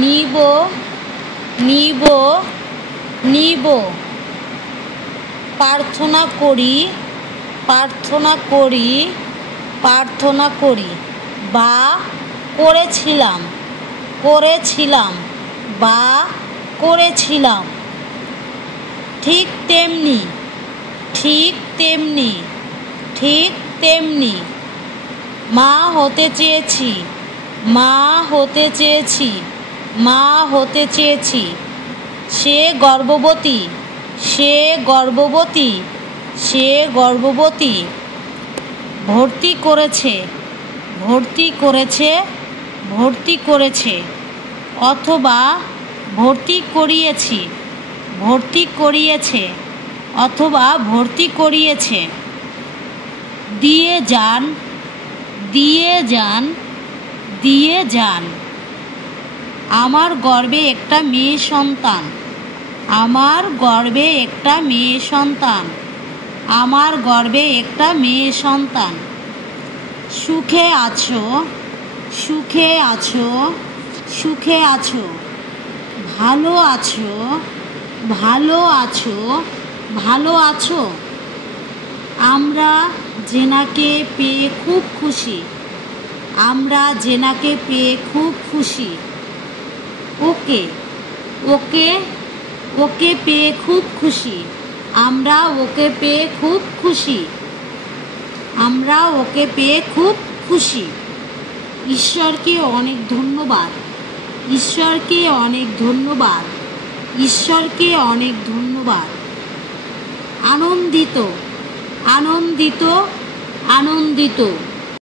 নিব নিব নিব। প্রার্থনা করি প্রার্থনা করি প্রার্থনা করি। বা করেছিলাম করেছিলাম বা করেছিলাম। ঠিক তেমনি ঠিক তেমনি ঠিক তেমনি। মা হতে চেয়েছি মা হতে চেয়েছি মা হতে চেয়েছি। সে গর্ভবতী সে গর্ভবতী সে গর্ভবতী। ভর্তি করেছে ভর্তি করেছে ভর্তি করেছে। অথবা ভর্তি করিয়েছি ভর্তি করিয়েছে অথবা ভর্তি করিয়েছে। দিয়ে যান দিয়ে যান দিয়ে যান। আমার গর্ভে একটা মেয়ে সন্তান আমার গর্ভে একটা মেয়ে সন্তান আমার গর্ভে একটা মেয়ে সন্তান। সুখে আছো সুখে আছো সুখে আছো। ভালো আছো ভালো আছো ভালো আছো। আমরা জেনাকে পেয়ে খুব খুশি আমরা জেনাকে পেয়ে খুব খুশি। ওকে ওকে ওকে পেয়ে খুব খুশি আমরা ওকে পেয়ে খুব খুশি আমরা ওকে পেয়ে খুব খুশি। ঈশ্বরকে অনেক ধন্যবাদ ঈশ্বরকে অনেক ধন্যবাদ ঈশ্বরকে অনেক ধন্যবাদ। আনন্দিত আনন্দিত আনন্দিত।